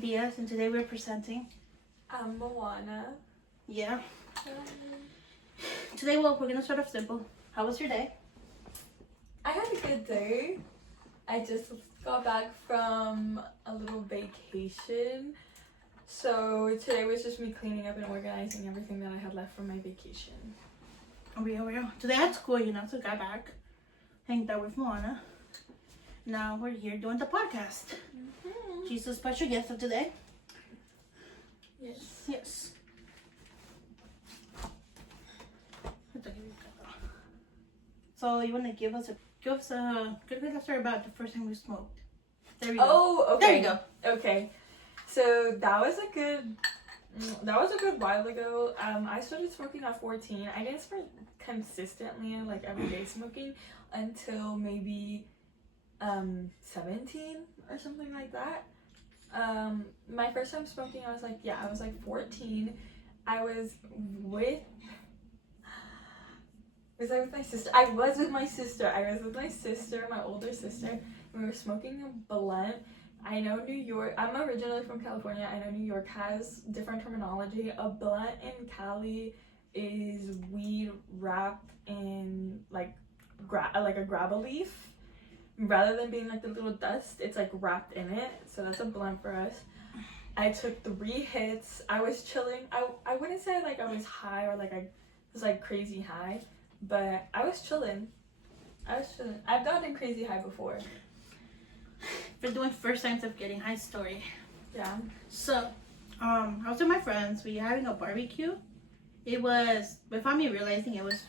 Diaz, and today we're presenting. I'm Moana. Yeah. Today, we're gonna start off simple. How was your day? I had a good day. I just got back from a little vacation. So today was just me cleaning up and organizing everything that I had left from my vacation. Real. Today I had school, so got back. Hanged out with Moana. Now we're here doing the podcast. Mm-hmm. She's the special guest of today. Yes. So you want to give us a good story about the first time we smoked? There we go. Oh, okay. There you go. Okay. So that was a good while ago. I started smoking at 14. I didn't start consistently like every day smoking until maybe 17 or something like that. My first time smoking, I was like 14. I was with my sister? I was with my sister, my older sister. We were smoking a blunt. I know New York, I'm originally from California. I know New York has different terminology. A blunt in Cali is weed wrapped in like a grabba leaf. Rather than being like the little dust, it's like wrapped in it. So that's a blunt for us. I took 3 hits. I was chilling. I wouldn't say like I was high or like I was like crazy high, but I was chilling. I've gotten crazy high before. For doing first times of getting high story. Yeah. So, I was with my friends. We were having a barbecue. It was, without me realizing, it was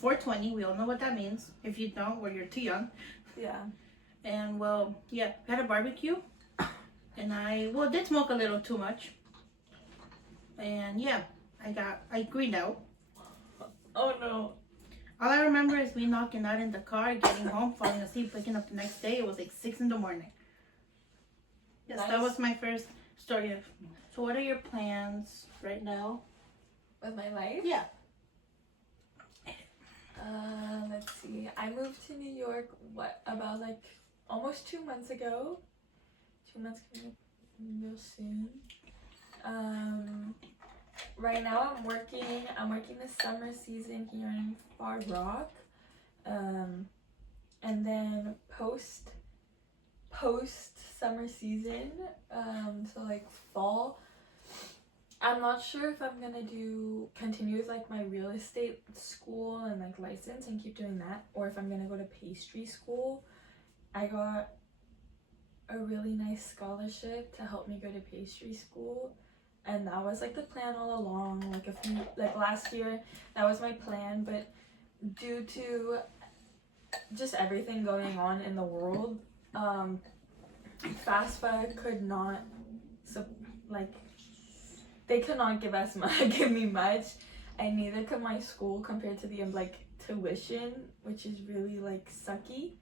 420. We all know what that means. If you don't, or you're too young. Yeah. And we had a barbecue. And I did smoke a little too much. And I greened out. Oh no. All I remember is me knocking out in the car, getting home, falling asleep, waking up the next day. It was like 6 in the morning. Yes, nice. That was my first story. So what are your plans right now? With my life? Yeah. Let's see. I moved to New York, about like almost 2 months ago. 2 months coming up real soon. Right now I'm working the summer season here in Far Rock. And then post summer season, so like fall, I'm not sure if I'm gonna continue with like my real estate school and like license and keep doing that, or if I'm gonna go to pastry school. I got a really nice scholarship to help me go to pastry school, and that was like the plan all along. Like last year, that was my plan, but due to just everything going on in the world, FAFSA could not they could not give me much, and neither could my school compared to the like tuition, which is really like sucky.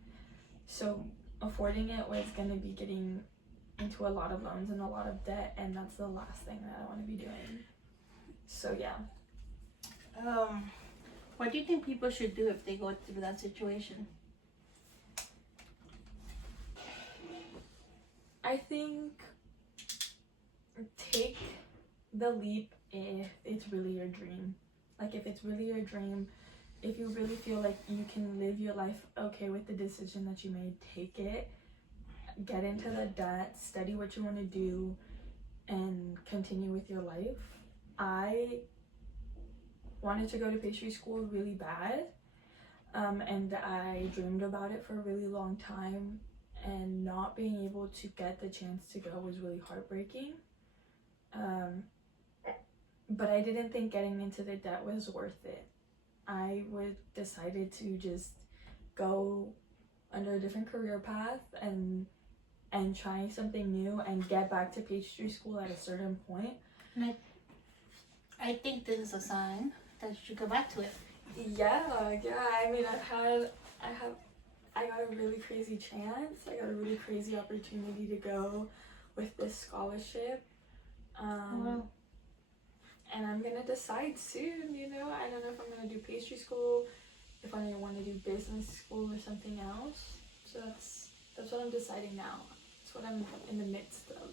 So affording it was gonna be getting into a lot of loans and a lot of debt, and that's the last thing that I want to be doing. So yeah. What do you think people should do if they go through that situation? I think take the leap if it's really your dream. Like if it's really your dream, if you really feel like you can live your life okay with the decision that you made, take it. Get into the debt, study what you want to do, and continue with your life. I wanted to go to pastry school really bad, and I dreamed about it for a really long time, and not being able to get the chance to go was really heartbreaking. But I didn't think getting into the debt was worth it. I decided to just go under a different career path and try something new and get back to pastry school at a certain point. And I think this is a sign that you should go back to it. Yeah. I mean, I got a really crazy chance. I got a really crazy opportunity to go with this scholarship. Wow. And I'm gonna decide soon, I don't know if I'm gonna do pastry school, if I want to do business school or something else. So that's what I'm deciding now. That's what I'm in the midst of.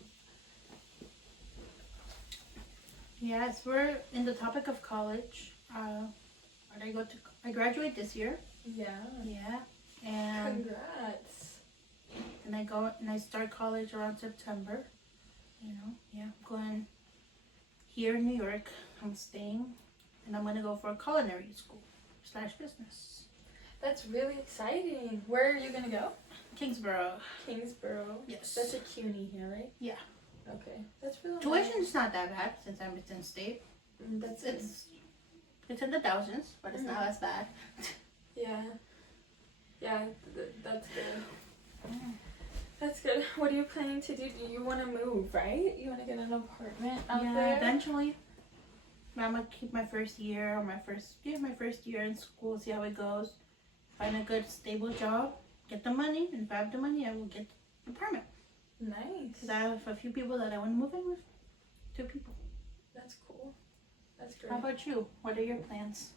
Yes, we're in the topic of college. I graduate this year. Yeah. Yeah. And Congrats. I start college around September. You know, yeah. I'm going here in New York. I'm staying, and I'm gonna go for a culinary school / business. That's really exciting. Where are you gonna go? Kingsborough. Kingsborough. Yes. That's a CUNY here, right? Yeah. Okay. That's really Tuition's not that bad since I'm in state. That's It's in the thousands, but it's not as bad. Yeah. Yeah, that's good. That's good. What are you planning to do? Do you want to move, right? You want to get an apartment out there? Eventually. I'm gonna keep my first year my first year in school, see how it goes. Find a good stable job, get the money, and if I have the money, I will get the permit. Nice. Because I have a few people that I want to move in with. 2 people. That's cool. That's great. How about you? What are your plans?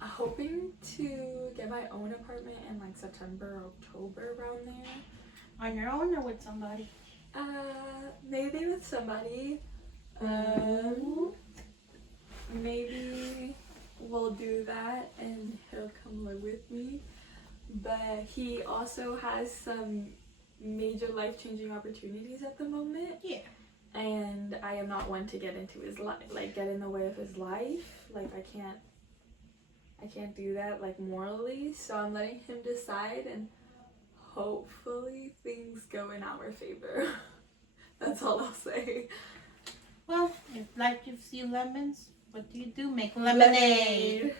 Hoping to get my own apartment in like September, October, around there. On your own or with somebody? Maybe with somebody. Maybe we'll do that and he'll come live with me. But he also has some major life-changing opportunities at the moment. Yeah. And I am not one to get into his life, like get in the way of his life. Like I can't do that like morally. So I'm letting him decide, and hopefully things go in our favor. That's all I'll say. Well, if life gives you lemons, what do? Make lemonade.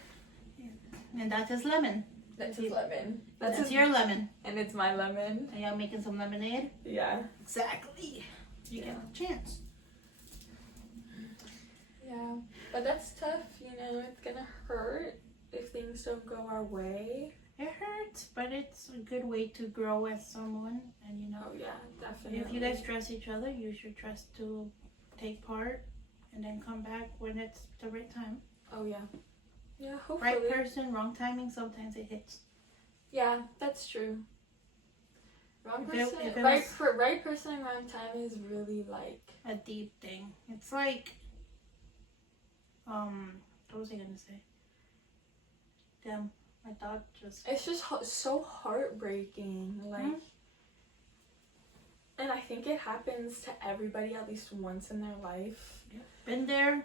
And that's his lemon. That's his lemon. That's your lemon. And it's my lemon. Are y'all making some lemonade? Yeah. Exactly. You get a chance. Yeah. But that's tough, you know, it's gonna hurt if things don't go our way. It hurts, but it's a good way to grow as someone. And you know, Oh yeah, definitely. if you guys trust each other, use your trust to take part and then come back when it's the right time. Oh yeah. Yeah, hopefully. Right person, wrong timing, sometimes it hits. Yeah, that's true. Wrong If person, it right, was- right person, wrong time is really like... A deep thing. It's like, what was I gonna say? Damn, my thought just... It's just so heartbreaking, like... And I think it happens to everybody at least once in their life. Yeah. Been there.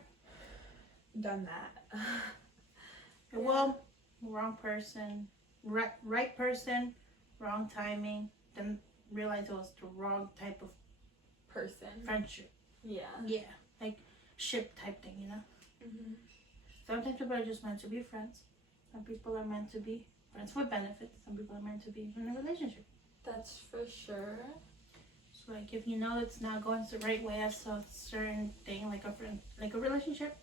Done that. Well, wrong person, right person, wrong timing, then realize it was the wrong type of Person. friendship. Yeah. Yeah, like ship type thing, you know? Mm-hmm. Sometimes people are just meant to be friends. Some people are meant to be friends with benefits. Some people are meant to be in a relationship. That's for sure. So like if you know it's not going the right way as a certain thing, like a friend, like a relationship,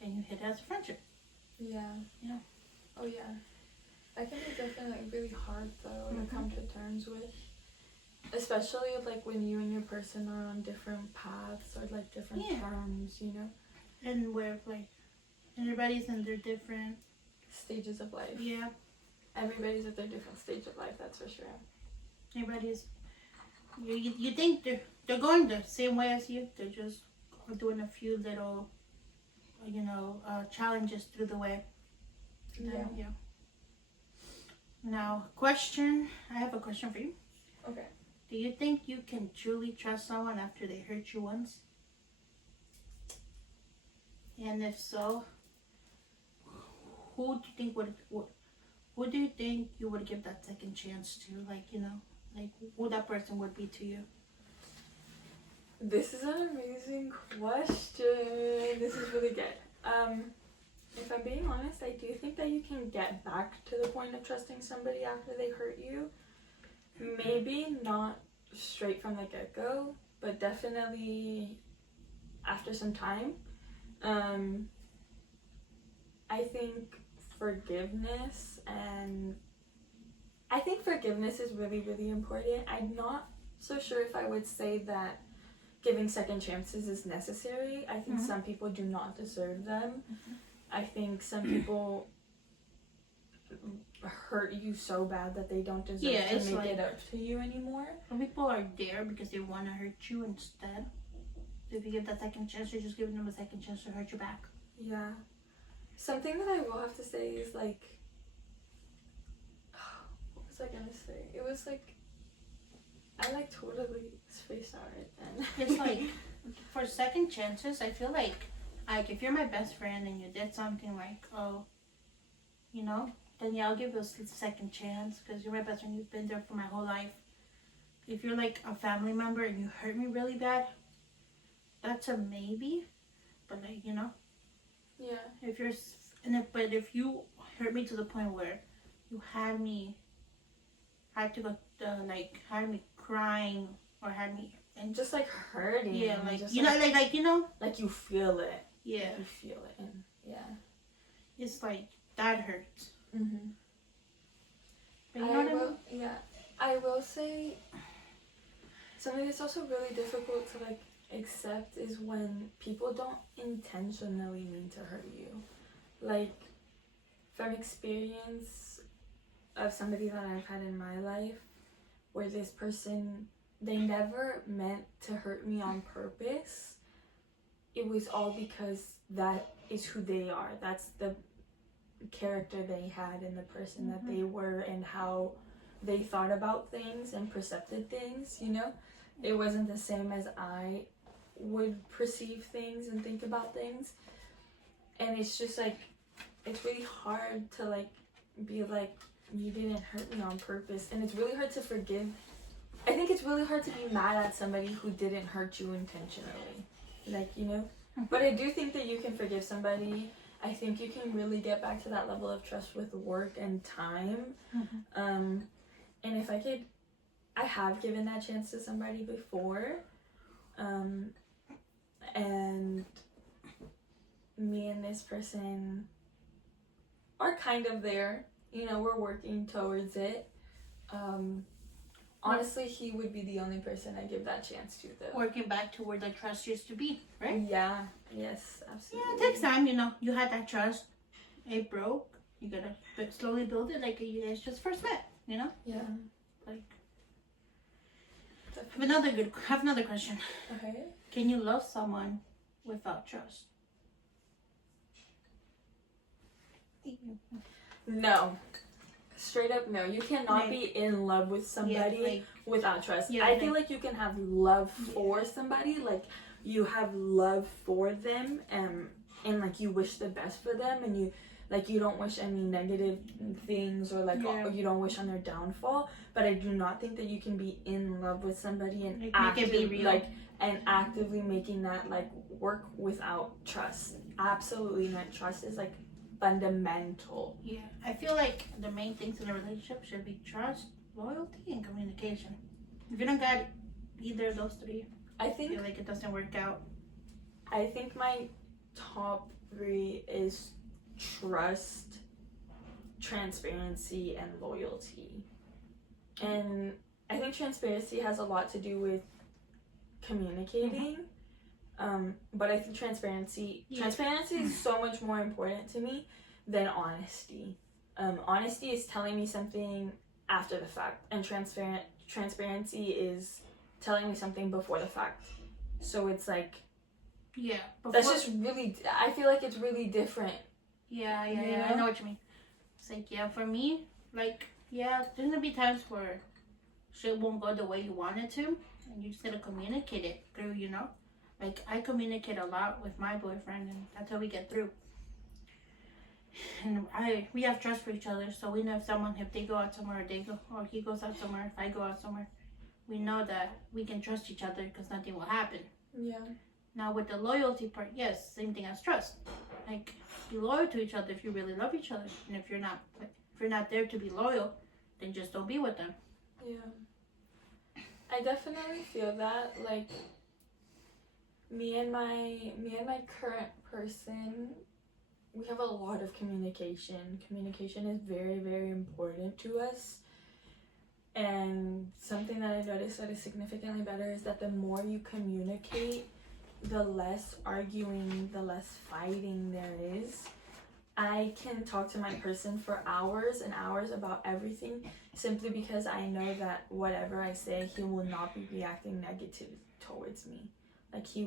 then you hit it as a friendship. Yeah. Yeah. Oh yeah. That can be definitely really hard though to come to terms with. Especially like when you and your person are on different paths or like different terms, you know? And where like everybody's in their different Stages of life. yeah. Everybody's at their different stage of life, that's for sure. Everybody's you think they're going the same way as you. They're just doing a few little challenges through the way. Yeah. Now, I have a question for you. Okay. Do you think you can truly trust someone after they hurt you once? And if so, who do you think you would give that second chance to? Like, who that person would be to you? This is an amazing question. This is really good. If I'm being honest, I do think that you can get back to the point of trusting somebody after they hurt you. Maybe not straight from the get-go, but definitely after some time. I think forgiveness is really, really important. I'm not so sure if I would say that giving second chances is necessary. I think some people do not deserve them. I think some people hurt you so bad that they don't deserve to make it up to you anymore. Some people are there because they want to hurt you instead. If you give that second chance, you're just giving them a second chance to hurt you back. Yeah. Something that I will have to say is like, what was I gonna say? It was like, I like totally spaced out right then. It's like, for second chances, I feel like if you're my best friend and you did something like, oh, you know, then yeah, I'll give you a second chance because you're my best friend. You've been there for my whole life. If you're like a family member and you hurt me really bad, that's a maybe. But like, you know, Yeah. But if you hurt me to the point where you had me crying or had me And just like hurting. yeah, like just, you know, like you know, like you feel it. yeah, Like you feel it, and yeah, it's like that hurts. mm-hmm. But you know what I mean? Yeah, I will say something that's also really difficult to like accept is when people don't intentionally mean to hurt you. Like, from experience of somebody that I've had in my life, where this person, they never meant to hurt me on purpose. It was all because that is who they are. That's the character they had and the person that they were and how they thought about things and perceived things, you know? It wasn't the same as I would perceive things and think about things. And it's just like, it's really hard to like be like, you didn't hurt me on purpose. And it's really hard to forgive. I think it's really hard to be mad at somebody who didn't hurt you intentionally. Like, you know? But I do think that you can forgive somebody. I think you can really get back to that level of trust with work and time. And if I have given that chance to somebody before. And me and this person are kind of there. You know, we're working towards it. Honestly, he would be the only person I give that chance to, though. Working back to where the trust used to be, right? Yeah. Yes, absolutely. Yeah, it takes time, you know. You had that trust. It broke. You gotta slowly build it like you guys just first met, you know? Yeah. Like, have another question. Okay. Can you love someone without trust? No. Straight up no. You cannot be in love with somebody without trust. I feel like you can have love for somebody, like you have love for them, and like you wish the best for them, and you don't wish any negative things or like you don't wish on their downfall. But I do not think that you can be in love with somebody and actively making that like work without trust. Absolutely not. Trust is like fundamental. Yeah, I feel like the main things in a relationship should be trust, loyalty, and communication. If you don't got either of those three, I feel like it doesn't work out. I think my top 3 is trust, transparency, and loyalty. And I think transparency has a lot to do with communicating. But I think transparency is so much more important to me than honesty. Honesty is telling me something after the fact, and transparency is telling me something before the fact. So it's like, that's just really, I feel like it's really different. Yeah, I know what you mean. It's like, for me, like, there's gonna be times where shit won't go the way you want it to, and you just gotta communicate it through, you know? Like, I communicate a lot with my boyfriend, and that's how we get through. And we have trust for each other, so we know if they go out somewhere, or he goes out somewhere, if I go out somewhere, we know that we can trust each other because nothing will happen. Yeah. Now with the loyalty part, yes, same thing as trust. Like, be loyal to each other if you really love each other, and if you're not there to be loyal, then just don't be with them. Yeah. I definitely feel that, like, me and my current person, we have a lot of communication. Communication is very, very important to us. And something that I noticed that is significantly better is that the more you communicate, the less arguing, the less fighting there is. I can talk to my person for hours and hours about everything simply because I know that whatever I say, he will not be reacting negative towards me. Like he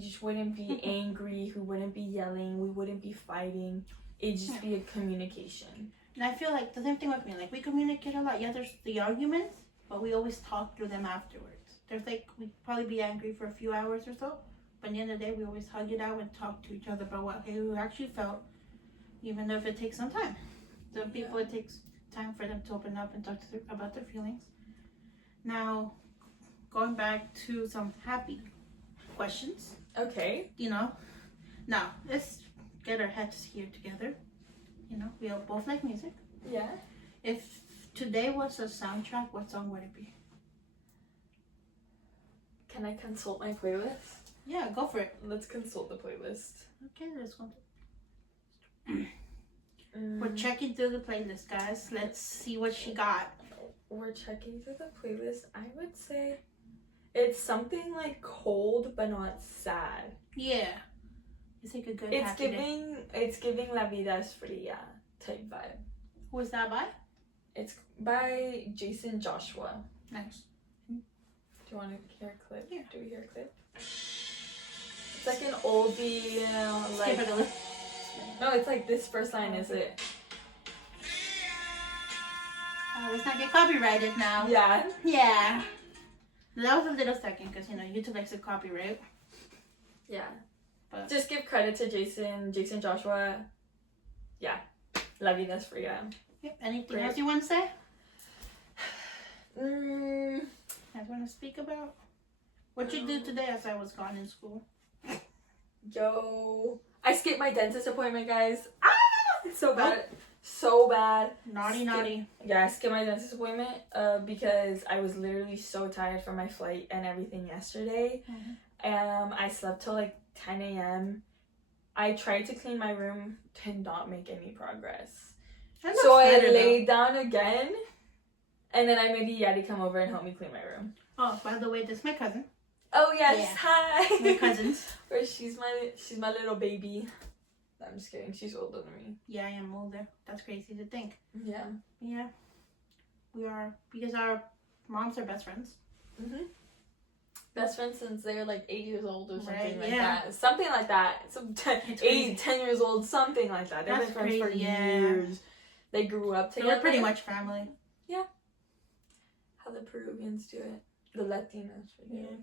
just wouldn't be angry, he wouldn't be yelling, we wouldn't be fighting. It'd just be a communication. And I feel like the same thing with me. Like we communicate a lot. Yeah, there's the arguments, but we always talk through them afterwards. There's like we'd probably be angry for a few hours or so, but at the end of the day, we always hug it out and talk to each other about what we actually felt, even if it takes some time. Some people it takes time for them to open up and talk about their feelings. Now, going back to some happy questions. Okay. You know, now let's get our heads here together. You know, we all both like music. Yeah. If today was a soundtrack, what song would it be? Can I consult my playlist? Yeah, go for it. Let's consult the playlist. Okay, let's go. We're checking through the playlist, guys. Let's see what she got. We're checking through the playlist. I would say it's something like cold but not sad. Yeah. It's like a good happy day. It's giving La Vida es Fría type vibe. Who's that by? It's by Jason Joshua. Nice. Do you want to hear a clip? Yeah. Do we hear a clip? It's like an oldie, you know, like... Skip it a little. No, it's like this first line, is it? Oh, let's not get copyrighted now. Yeah. Yeah. That was a little second because, you know, YouTube likes to copyright. Yeah. But just give credit to Jason Joshua. Yeah. La Vida es Fría. Yep. Anything Great. else you want to say? I want to speak about? What you do today as I was gone in school? Yo, I skipped my dentist appointment, guys. Ah, it's so bad, so bad. Naughty. Yeah, I skipped my dentist appointment because I was literally so tired from my flight and everything yesterday. I slept till like 10 a.m. I tried to clean my room, did not make any progress. So I laid down again, and then I made Yadi come over and help me clean my room. Oh, by the way, this is my cousin. Oh yes, yeah. Hi. My cousins. Or she's my little baby. I'm just kidding. She's older than me. Yeah, I am older. That's crazy to think. Yeah. Yeah. We are, because our moms are best friends. Best friends since they're like 8 years old or something like yeah. that. Something like that. Some 10 years old, something like that. They've been friends for years. They grew up together. We're pretty much family. Yeah. How the Peruvians do it. The Latinos. Yeah.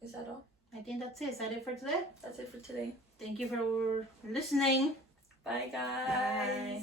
Is that all? I think that's it. Is that it for today? That's it for today. Thank you for listening. Bye, guys. Bye.